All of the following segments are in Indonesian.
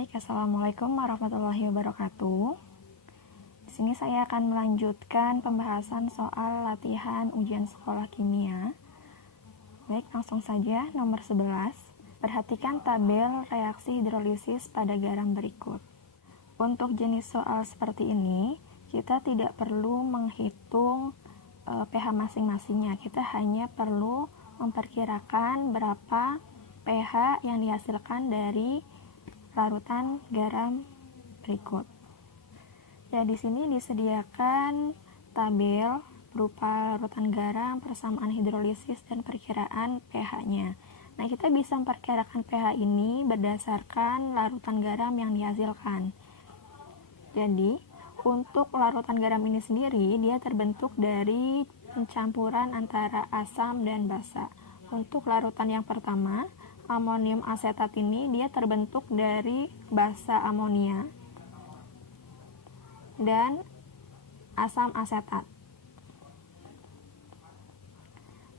Baik, Assalamualaikum warahmatullahi wabarakatuh. Di sini saya akan melanjutkan pembahasan soal latihan ujian sekolah kimia. Baik, langsung saja nomor 11. Perhatikan tabel reaksi hidrolisis pada garam berikut. Untuk jenis soal seperti ini, kita tidak perlu menghitung pH masing-masingnya. Kita hanya perlu memperkirakan berapa pH yang dihasilkan dari larutan garam berikut. Ya, di sini disediakan tabel berupa larutan garam, persamaan hidrolisis, dan perkiraan pH-nya. Nah, kita bisa memperkirakan pH ini berdasarkan larutan garam yang dihasilkan. Jadi, untuk larutan garam ini sendiri, dia terbentuk dari pencampuran antara asam dan basa. Untuk larutan yang pertama, amonium asetat ini dia terbentuk dari basa amonia dan asam asetat.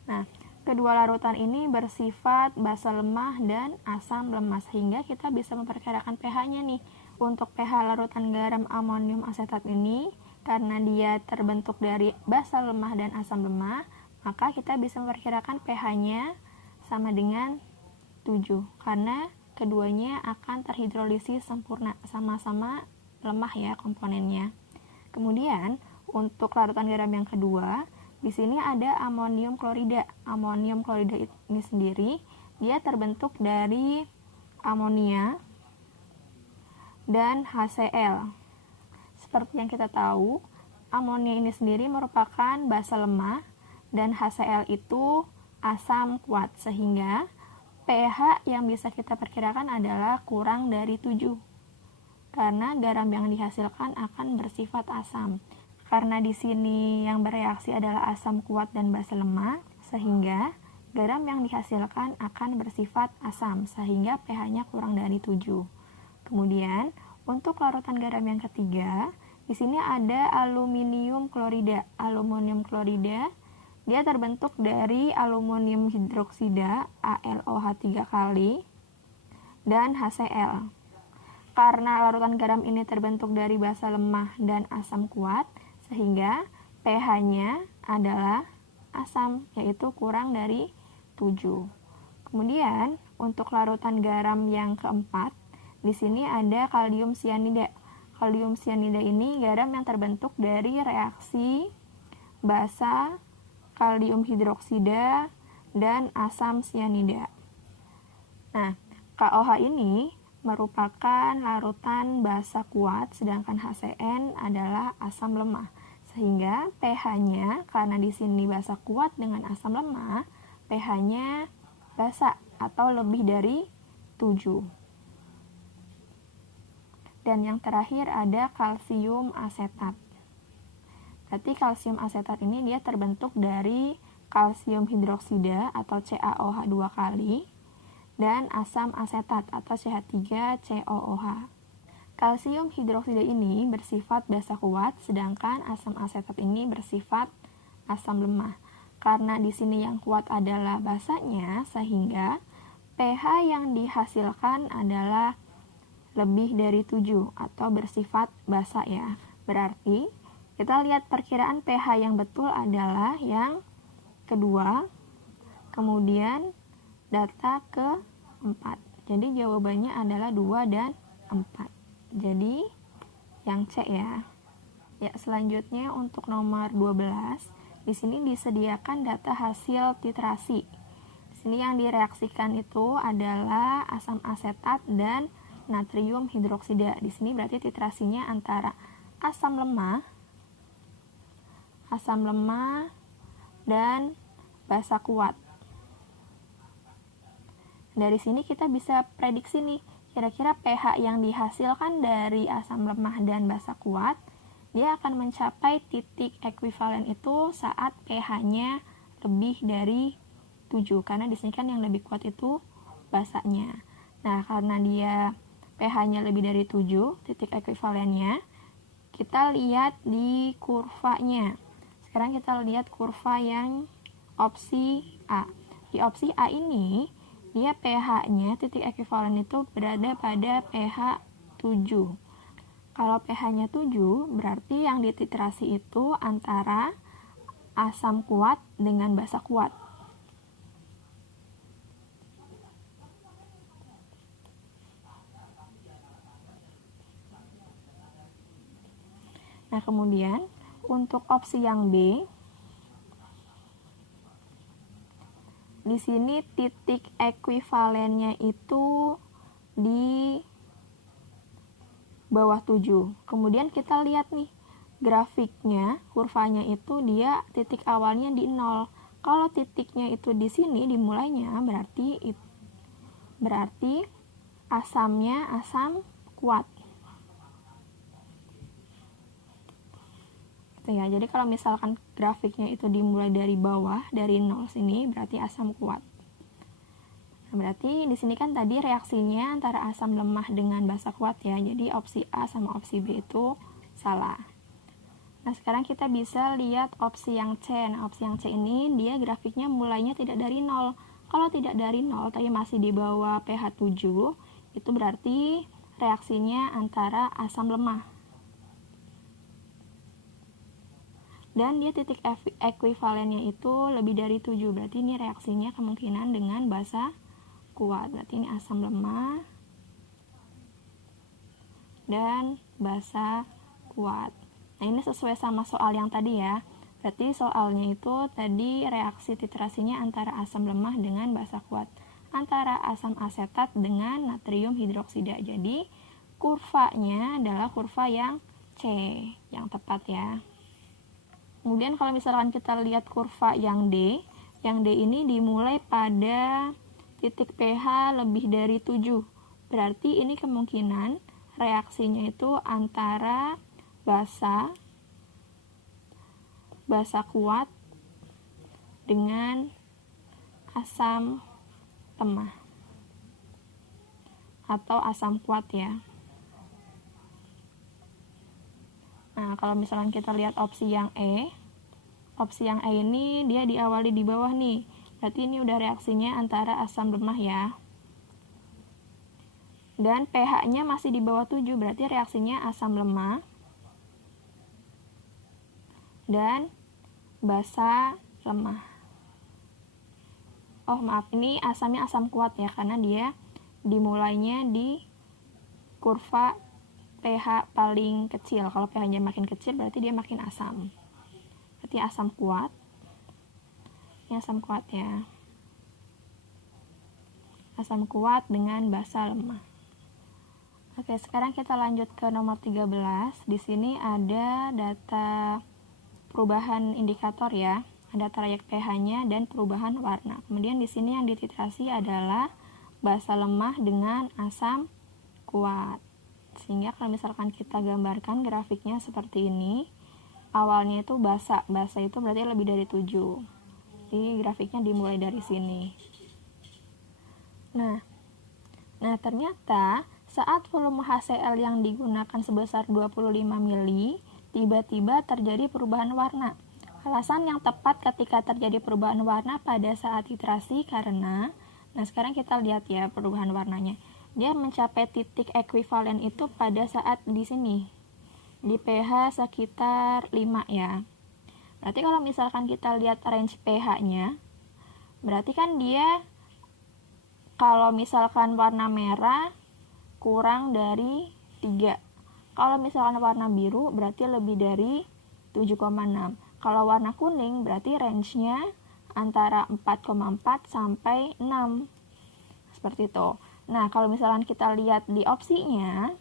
Nah, kedua larutan ini bersifat basa lemah dan asam lemah, sehingga kita bisa memperkirakan pH-nya nih. Untuk pH larutan garam amonium asetat ini, karena dia terbentuk dari basa lemah dan asam lemah, maka kita bisa memperkirakan pH-nya sama dengan 7, karena keduanya akan terhidrolisis sempurna, sama-sama lemah ya komponennya. Kemudian untuk larutan garam yang kedua, di sini ada amonium klorida. Amonium klorida ini sendiri dia terbentuk dari amonia dan HCl. Seperti yang kita tahu, amonia ini sendiri merupakan basa lemah dan HCl itu asam kuat, sehingga pH yang bisa kita perkirakan adalah kurang dari 7, karena garam yang dihasilkan akan bersifat asam. Karena di sini yang bereaksi adalah asam kuat dan basa lemah, sehingga garam yang dihasilkan akan bersifat asam, sehingga pH-nya kurang dari 7. Kemudian, untuk larutan garam yang ketiga, di sini ada aluminium klorida. Aluminium klorida dia terbentuk dari aluminium hidroksida AlOH 3 kali dan HCl. Karena larutan garam ini terbentuk dari basa lemah dan asam kuat, sehingga pH-nya adalah asam, yaitu kurang dari 7. Kemudian, untuk larutan garam yang keempat, di sini ada kalium sianida. Kalium sianida ini garam yang terbentuk dari reaksi basa kalium hidroksida dan asam sianida. Nah, KOH ini merupakan larutan basa kuat, sedangkan HCN adalah asam lemah. Sehingga pH-nya, karena di sini basa kuat dengan asam lemah, pH-nya basa atau lebih dari 7. Dan yang terakhir ada kalsium asetat. Berarti kalsium asetat ini dia terbentuk dari kalsium hidroksida atau CaOH 2 kali dan asam asetat atau CH3COOH. Kalsium hidroksida ini bersifat basa kuat, sedangkan asam asetat ini bersifat asam lemah. Karena di sini yang kuat adalah basanya, sehingga pH yang dihasilkan adalah lebih dari 7 atau bersifat basa ya. Berarti kita lihat perkiraan pH yang betul adalah yang kedua, kemudian data ke-4. Jadi jawabannya adalah 2 dan 4. Jadi yang C ya. Ya, selanjutnya untuk nomor 12, di sini disediakan data hasil titrasi. Di sini yang direaksikan itu adalah asam asetat dan natrium hidroksida. Di sini berarti titrasinya antara asam lemah dan basa kuat. Dari sini kita bisa prediksi nih, kira-kira pH yang dihasilkan dari asam lemah dan basa kuat, dia akan mencapai titik ekuivalen itu saat pH-nya lebih dari 7, karena di sini kan yang lebih kuat itu basanya. Nah, karena dia pH-nya lebih dari 7, titik ekuivalennya, kita lihat di kurvanya. Sekarang kita lihat kurva yang opsi A. Di opsi A ini, dia pH-nya titik ekuivalen itu berada pada pH 7. Kalau pH-nya 7, berarti yang dititrasi itu antara asam kuat dengan basa kuat. Nah, kemudian untuk opsi yang B, di sini titik ekuivalennya itu di bawah 7. Kemudian kita lihat nih, grafiknya, kurvanya itu dia titik awalnya di 0. Kalau titiknya itu di sini dimulainya, berarti asamnya asam kuat. Ya, jadi kalau misalkan grafiknya itu dimulai dari bawah, dari 0 sini, berarti asam kuat. Nah, berarti di sini kan tadi reaksinya antara asam lemah dengan basa kuat ya. Jadi opsi A sama opsi B itu salah. Nah, sekarang kita bisa lihat opsi yang C. Nah, opsi yang C ini dia grafiknya mulainya tidak dari 0. Kalau tidak dari 0, tapi masih di bawah pH 7, itu berarti reaksinya antara asam lemah. Dan dia titik ekuivalennya itu lebih dari 7, berarti ini reaksinya kemungkinan dengan basa kuat. Berarti ini asam lemah dan basa kuat. Nah, ini sesuai sama soal yang tadi ya. Berarti soalnya itu tadi reaksi titrasinya antara asam lemah dengan basa kuat, antara asam asetat dengan natrium hidroksida. Jadi kurvanya adalah kurva yang C, yang tepat ya. Kemudian kalau misalkan kita lihat kurva yang D ini dimulai pada titik pH lebih dari 7. Berarti ini kemungkinan reaksinya itu antara basa kuat dengan asam lemah atau asam kuat ya. Nah, kalau misalkan kita lihat opsi yang E ini dia diawali di bawah nih. Berarti ini udah reaksinya antara asam lemah ya. Dan pH-nya masih di bawah 7, berarti reaksinya asam lemah dan basa lemah. Oh, maaf, ini asamnya asam kuat ya, karena dia dimulainya di kurva pH paling kecil. Kalau pH-nya makin kecil berarti dia makin asam. Berarti asam kuat. Ini asam kuat ya. Asam kuat dengan basa lemah. Oke, sekarang kita lanjut ke nomor 13. Di sini ada data perubahan indikator ya. Ada trayek pH-nya dan perubahan warna. Kemudian di sini yang dititrasi adalah basa lemah dengan asam kuat. Sehingga kalau misalkan kita gambarkan grafiknya seperti ini, awalnya itu basa itu berarti lebih dari 7. Jadi grafiknya dimulai dari sini. Nah ternyata saat volume HCl yang digunakan sebesar 25 mili, tiba-tiba terjadi perubahan warna. Alasan yang tepat ketika terjadi perubahan warna pada saat titrasi karena, nah sekarang kita lihat ya perubahan warnanya. Dia mencapai titik ekuivalen itu pada saat di sini, di pH sekitar 5 ya. Berarti kalau misalkan kita lihat range pH-nya, berarti kan dia kalau misalkan warna merah kurang dari 3. Kalau misalkan warna biru berarti lebih dari 7,6. Kalau warna kuning berarti range-nya antara 4,4 sampai 6. Seperti itu. Nah, kalau misalkan kita lihat di opsinya,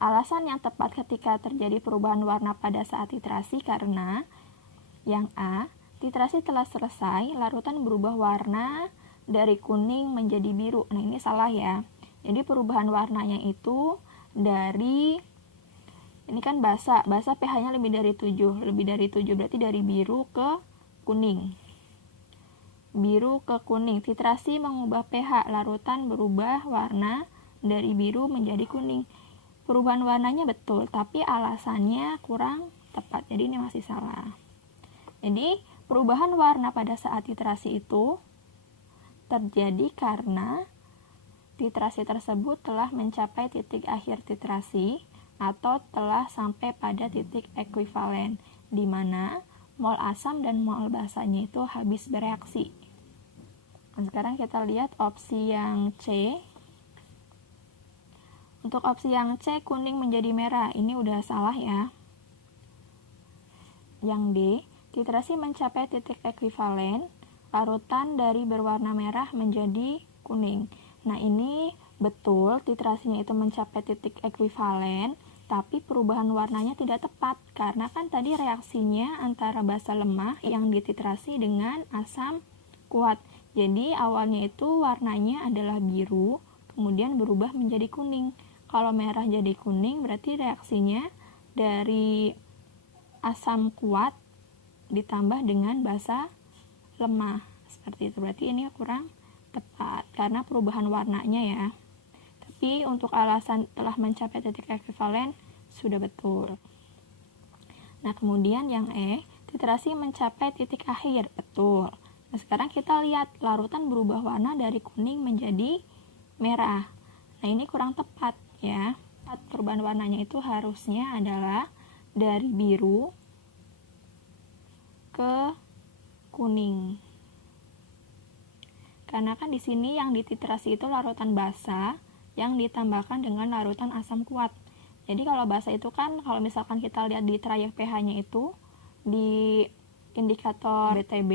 alasan yang tepat ketika terjadi perubahan warna pada saat titrasi karena yang A, titrasi telah selesai, larutan berubah warna dari kuning menjadi biru. Nah, ini salah ya. Jadi perubahan warnanya itu dari, ini kan basa pH-nya lebih dari 7 berarti dari biru ke kuning. Titrasi mengubah pH, larutan berubah warna dari biru menjadi kuning. Perubahan warnanya betul, tapi alasannya kurang tepat, jadi ini masih salah. Jadi perubahan warna pada saat titrasi itu terjadi karena titrasi tersebut telah mencapai titik akhir titrasi atau telah sampai pada titik ekuivalen, di mana mol asam dan mol basanya itu habis bereaksi. Nah, sekarang kita lihat opsi yang C. Untuk opsi yang C, kuning menjadi merah. Ini udah salah ya. Yang D, titrasi mencapai titik ekuivalen, larutan dari berwarna merah menjadi kuning. Nah, ini betul titrasinya itu mencapai titik ekuivalen, tapi perubahan warnanya tidak tepat karena kan tadi reaksinya antara basa lemah yang dititrasi dengan asam kuat. Jadi awalnya itu warnanya adalah biru, kemudian berubah menjadi kuning. Kalau merah jadi kuning berarti reaksinya dari asam kuat ditambah dengan basa lemah, seperti itu. Berarti ini kurang tepat karena perubahan warnanya ya. Tapi untuk alasan telah mencapai titik ekuivalen sudah betul. Nah, kemudian yang E, titrasi mencapai titik akhir, betul. Nah, sekarang kita lihat larutan berubah warna dari kuning menjadi merah. Nah, ini kurang tepat ya. Perubahan warnanya itu harusnya adalah dari biru ke kuning. Karena kan di sini yang dititrasi itu larutan basa yang ditambahkan dengan larutan asam kuat. Jadi kalau basa itu kan kalau misalkan kita lihat di trayek pH-nya itu di indikator BTB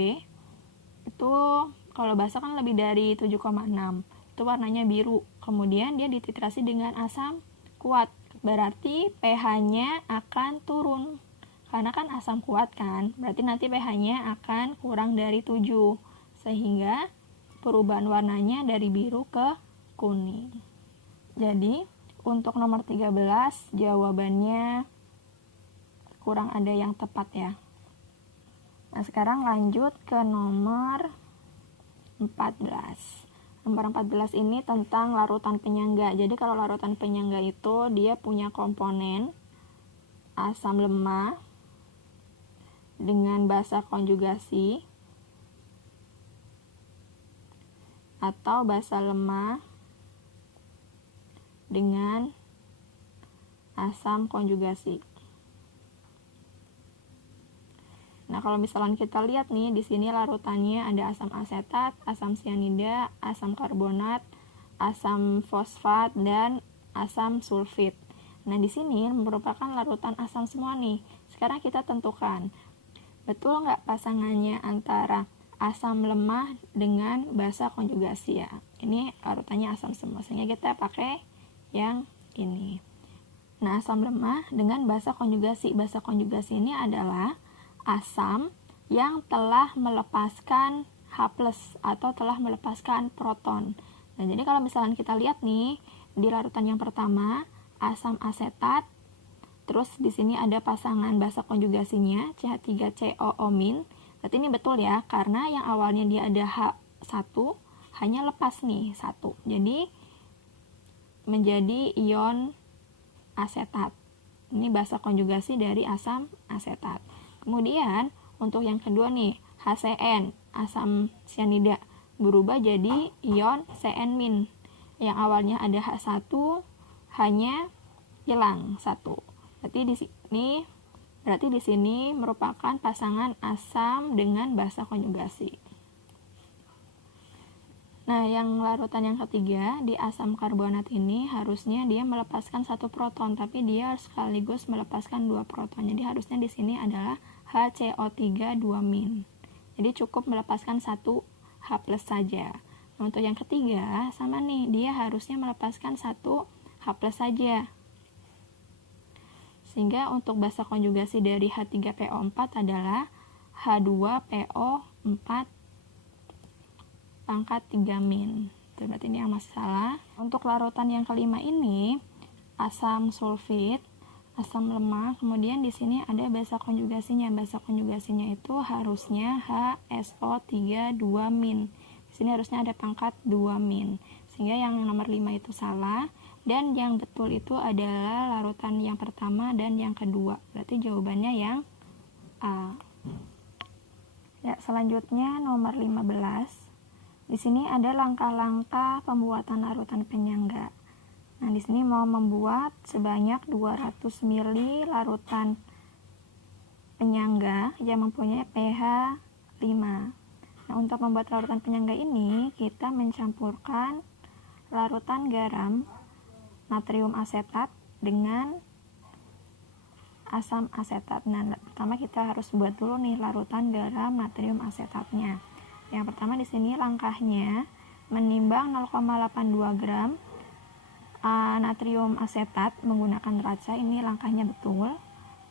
itu kalau basa kan lebih dari 7,6. Itu warnanya biru. Kemudian dia dititrasi dengan asam kuat. Berarti pH-nya akan turun. Karena kan asam kuat kan, berarti nanti pH-nya akan kurang dari 7. Sehingga perubahan warnanya dari biru ke kuning. Jadi, untuk nomor 13 jawabannya kurang ada yang tepat ya. Nah, sekarang lanjut ke nomor 14. Nomor 14 ini tentang larutan penyangga. Jadi kalau larutan penyangga itu dia punya komponen asam lemah dengan basa konjugasi atau basa lemah dengan asam konjugasi. Nah, kalau misalnya kita lihat nih, di sini larutannya ada asam asetat, asam sianida, asam karbonat, asam fosfat, dan asam sulfit. Nah, di sini merupakan larutan asam semua nih. Sekarang kita tentukan, betul nggak pasangannya antara asam lemah dengan basa konjugasi ya? Ini larutannya asam semua, sehingga kita pakai yang ini. Nah, asam lemah dengan basa konjugasi. Basa konjugasi ini adalah asam yang telah melepaskan H+ atau telah melepaskan proton. Nah, jadi kalau misalnya kita lihat nih di larutan yang pertama asam asetat, terus di sini ada pasangan basa konjugasinya CH3COO-. Berarti ini betul ya, karena yang awalnya dia ada H1 hanya lepas nih 1. Jadi menjadi ion asetat. Ini basa konjugasi dari asam asetat. Kemudian untuk yang kedua nih, HCN, asam sianida, berubah jadi ion CN-. Yang awalnya ada H1 hanya hilang 1. Berarti di sini merupakan pasangan asam dengan basa konjugasi. Nah, yang larutan yang ketiga di asam karbonat ini harusnya dia melepaskan 1 proton, tapi dia sekaligus melepaskan 2 proton. Jadi harusnya di sini adalah HCO3 2-. Jadi cukup melepaskan 1 H+ saja. Nah, untuk yang ketiga sama nih, dia harusnya melepaskan 1 H+ saja. Sehingga untuk basa konjugasi dari H3PO4 adalah H2PO4 pangkat 3-. Berarti ini yang masalah. Untuk larutan yang kelima ini asam sulfit, asam lemah, kemudian di sini ada basa konjugasinya. Basa konjugasinya itu harusnya HSO3 2-. Di sini harusnya ada pangkat 2-. Sehingga yang nomor 5 itu salah, dan yang betul itu adalah larutan yang pertama dan yang kedua. Berarti jawabannya yang A. Ya, selanjutnya nomor 15. Di sini ada langkah-langkah pembuatan larutan penyangga. Nah, di sini mau membuat sebanyak 200 ml larutan penyangga yang mempunyai pH 5. Nah, untuk membuat larutan penyangga ini, kita mencampurkan larutan garam natrium asetat dengan asam asetat. Nah, pertama kita harus buat dulu nih larutan garam natrium asetatnya. Yang pertama di sini langkahnya menimbang 0,82 gram natrium asetat menggunakan raca, ini langkahnya betul.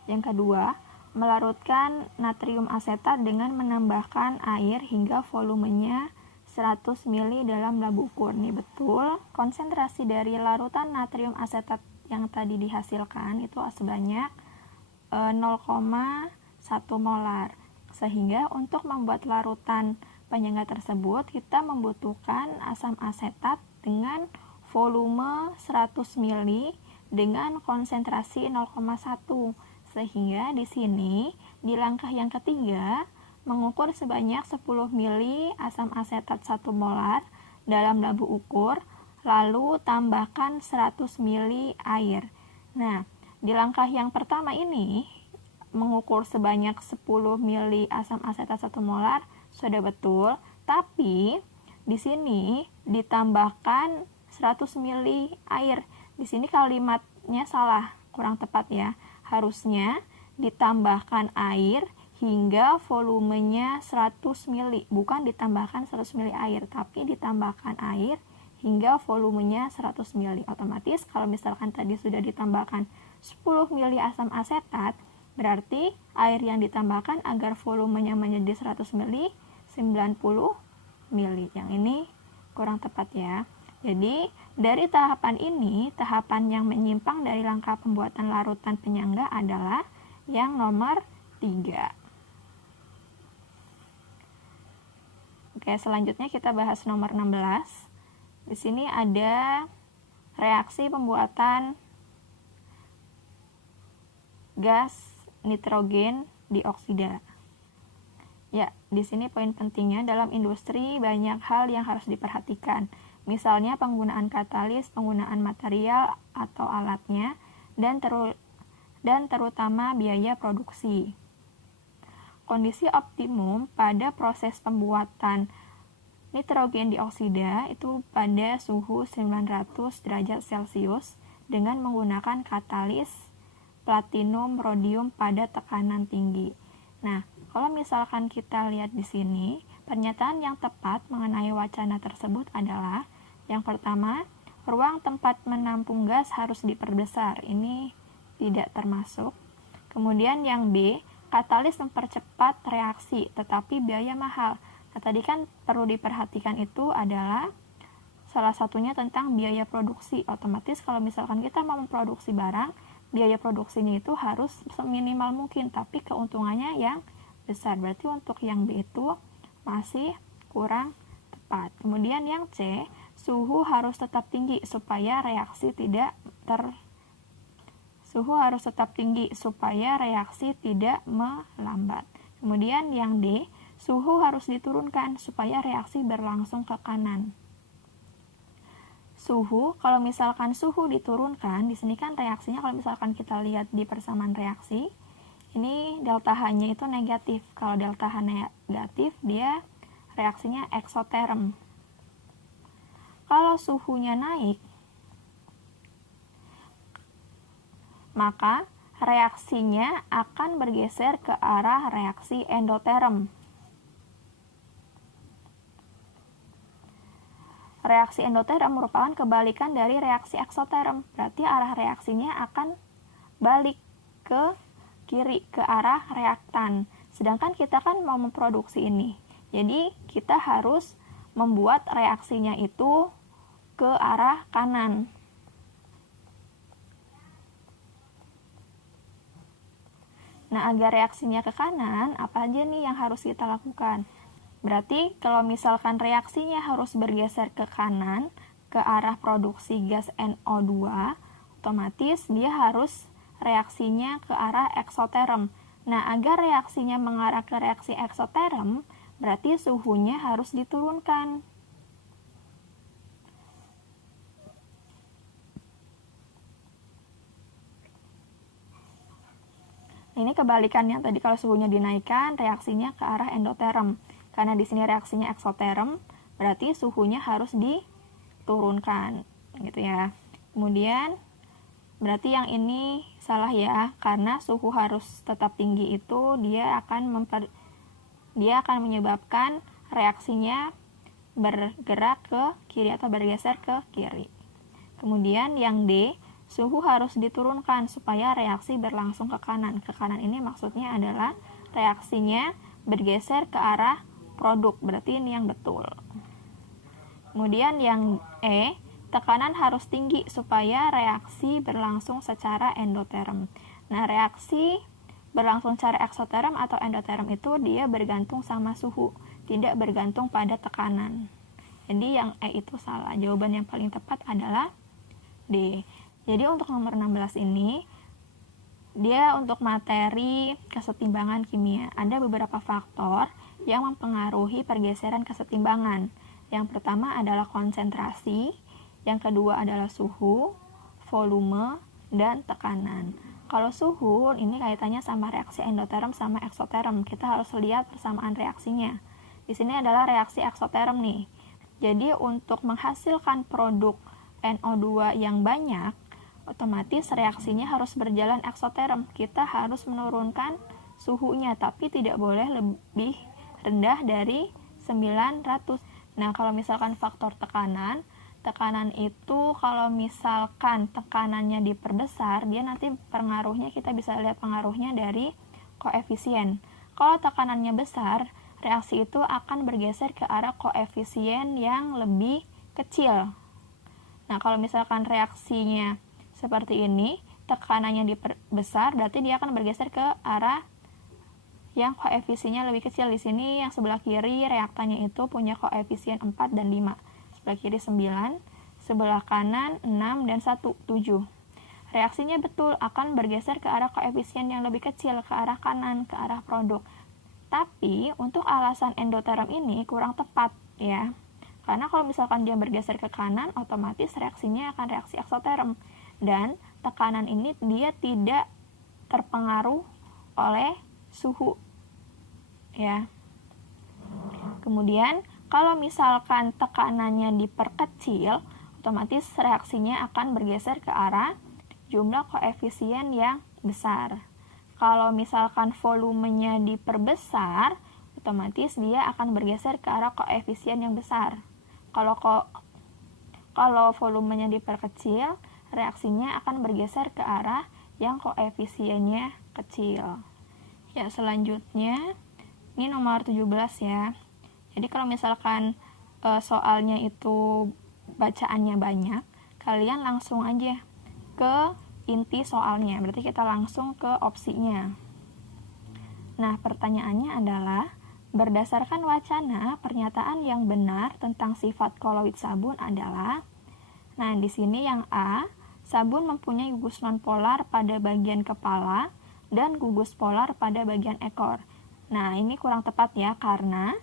Yang kedua, melarutkan natrium asetat dengan menambahkan air hingga volumenya 100 ml dalam labu ukur. Ini betul. Konsentrasi dari larutan natrium asetat yang tadi dihasilkan itu sebanyak 0,1 molar. Sehingga untuk membuat larutan penyangga tersebut kita membutuhkan asam asetat dengan volume 100 ml dengan konsentrasi 0,1. Sehingga di sini di langkah yang ketiga mengukur sebanyak 10 ml asam asetat 1 molar dalam labu ukur, lalu tambahkan 100 ml air. Nah, di langkah yang pertama ini mengukur sebanyak 10 ml asam asetat 1 molar sudah betul, tapi di sini ditambahkan 100 ml air. Di sini kalimatnya salah, kurang tepat ya. Harusnya ditambahkan air hingga volumenya 100 ml, bukan ditambahkan 100 ml air, tapi ditambahkan air hingga volumenya 100 ml. Otomatis kalau misalkan tadi sudah ditambahkan 10 ml asam asetat, berarti air yang ditambahkan agar volumenya menjadi 100 ml 90 ml. Yang ini kurang tepat ya. Jadi, dari tahapan ini, tahapan yang menyimpang dari langkah pembuatan larutan penyangga adalah yang nomor 3. Oke, selanjutnya kita bahas nomor 16. Di sini ada reaksi pembuatan gas nitrogen dioksida. Ya, di sini poin pentingnya dalam industri banyak hal yang harus diperhatikan. Misalnya penggunaan katalis, penggunaan material atau alatnya, dan terutama biaya produksi. Kondisi optimum pada proses pembuatan nitrogen dioksida itu pada suhu 900 derajat Celcius dengan menggunakan katalis platinum rhodium pada tekanan tinggi. Nah, kalau misalkan kita lihat di sini, pernyataan yang tepat mengenai wacana tersebut adalah yang pertama, ruang tempat menampung gas harus diperbesar. Ini tidak termasuk. Kemudian yang B, katalis mempercepat reaksi, tetapi biaya mahal. Nah, tadi kan perlu diperhatikan itu adalah salah satunya tentang biaya produksi. Otomatis kalau misalkan kita mau memproduksi barang, biaya produksinya itu harus seminimal mungkin, tapi keuntungannya yang besar. Berarti untuk yang B itu masih kurang tepat. Kemudian yang C, suhu harus tetap tinggi supaya reaksi tidak melambat. Kemudian yang D, suhu harus diturunkan supaya reaksi berlangsung ke kanan. Suhu, kalau misalkan suhu diturunkan, di sini kan reaksinya kalau misalkan kita lihat di persamaan reaksi, ini delta H-nya itu negatif. Kalau delta H negatif, dia reaksinya eksoterm. Kalau suhunya naik, maka reaksinya akan bergeser ke arah reaksi endoterm. Reaksi endoterm merupakan kebalikan dari reaksi eksoterm. Berarti arah reaksinya akan balik ke kiri, ke arah reaktan. Sedangkan kita kan mau memproduksi ini. Jadi kita harus membuat reaksinya itu ke arah kanan. Nah, agar reaksinya ke kanan, apa aja nih yang harus kita lakukan? Berarti kalau misalkan reaksinya harus bergeser ke kanan, ke arah produksi gas NO2, otomatis dia harus reaksinya ke arah eksoterm. Nah, agar reaksinya mengarah ke reaksi eksoterm, berarti suhunya harus diturunkan. Ini kebalikannya, tadi kalau suhunya dinaikkan, reaksinya ke arah endoterm. Karena di sini reaksinya eksoterm, berarti suhunya harus diturunkan, gitu ya. Kemudian, berarti yang ini salah ya, karena suhu harus tetap tinggi itu dia akan menyebabkan reaksinya bergerak ke kiri atau bergeser ke kiri. Kemudian yang D, suhu harus diturunkan supaya reaksi berlangsung ke kanan. Ke kanan ini maksudnya adalah reaksinya bergeser ke arah produk, berarti ini yang betul. Kemudian yang E, tekanan harus tinggi supaya reaksi berlangsung secara endoterm. Nah, reaksi berlangsung secara eksoterm atau endoterm itu dia bergantung sama suhu, tidak bergantung pada tekanan. Jadi yang E itu salah. Jawaban yang paling tepat adalah D. Jadi untuk nomor 16 ini, dia untuk materi kesetimbangan kimia. Ada beberapa faktor yang mempengaruhi pergeseran kesetimbangan. Yang pertama adalah konsentrasi, yang kedua adalah suhu, volume, dan tekanan. Kalau suhu, ini kaitannya sama reaksi endoterm sama eksoterm. Kita harus lihat persamaan reaksinya. Di sini adalah reaksi eksoterm nih. Jadi untuk menghasilkan produk NO2 yang banyak, otomatis reaksinya harus berjalan eksoterm. Kita harus menurunkan suhunya, tapi tidak boleh lebih rendah dari 900. Nah, kalau misalkan faktor tekanan itu kalau misalkan tekanannya diperbesar, dia nanti pengaruhnya kita bisa lihat pengaruhnya dari koefisien. Kalau tekanannya besar, reaksi itu akan bergeser ke arah koefisien yang lebih kecil. Nah, kalau misalkan reaksinya seperti ini, tekanannya diperbesar, berarti dia akan bergeser ke arah yang koefisiennya lebih kecil. Di sini yang sebelah kiri reaktannya itu punya koefisien 4 dan 5. Sebelah kiri 9, sebelah kanan 6 dan 1, 7. Reaksinya betul akan bergeser ke arah koefisien yang lebih kecil, ke arah kanan, ke arah produk. Tapi untuk alasan endoterm ini kurang tepat ya. Karena kalau misalkan dia bergeser ke kanan, otomatis reaksinya akan reaksi eksoterm. Dan tekanan ini dia tidak terpengaruh oleh suhu. Ya. Kemudian, kalau misalkan tekanannya diperkecil, otomatis reaksinya akan bergeser ke arah jumlah koefisien yang besar. Kalau misalkan volumenya diperbesar, otomatis dia akan bergeser ke arah koefisien yang besar. Kalau volumenya diperkecil, reaksinya akan bergeser ke arah yang koefisiennya kecil. Ya, selanjutnya ini nomor 17 ya. Jadi kalau misalkan soalnya itu bacaannya banyak, kalian langsung aja ke inti soalnya. Berarti kita langsung ke opsinya. Nah, pertanyaannya adalah berdasarkan wacana, pernyataan yang benar tentang sifat koloid sabun adalah, nah di sini yang A, sabun mempunyai gugus nonpolar pada bagian kepala dan gugus polar pada bagian ekor. Nah, ini kurang tepat ya, karena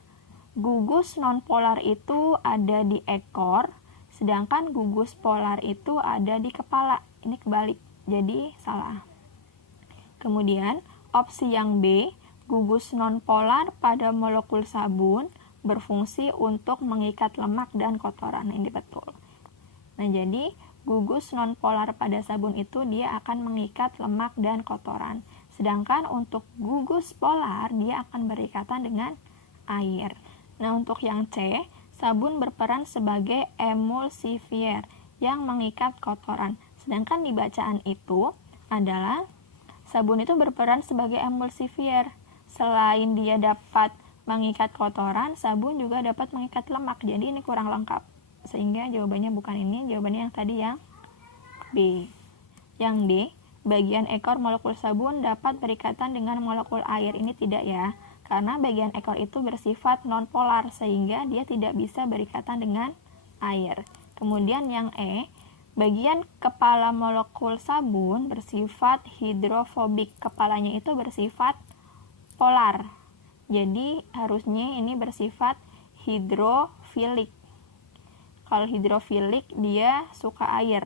gugus nonpolar itu ada di ekor, sedangkan gugus polar itu ada di kepala. Ini kebalik, jadi salah. Kemudian, opsi yang B, gugus nonpolar pada molekul sabun berfungsi untuk mengikat lemak dan kotoran. Ini betul. Nah, jadi gugus nonpolar pada sabun itu dia akan mengikat lemak dan kotoran. Sedangkan untuk gugus polar dia akan berikatan dengan air. Nah, untuk yang C, sabun berperan sebagai emulsifier yang mengikat kotoran. Sedangkan di bacaan itu adalah sabun itu berperan sebagai emulsifier. Selain dia dapat mengikat kotoran, sabun juga dapat mengikat lemak. Jadi ini kurang lengkap. Sehingga jawabannya bukan ini, jawabannya yang tadi yang B. Yang D, bagian ekor molekul sabun dapat berikatan dengan molekul air. Ini tidak ya, karena bagian ekor itu bersifat nonpolar sehingga dia tidak bisa berikatan dengan air. Kemudian yang E, bagian kepala molekul sabun bersifat hidrofobik. Kepalanya itu bersifat polar. Jadi harusnya ini bersifat hidrofilik. Kalau hidrofilik dia suka air.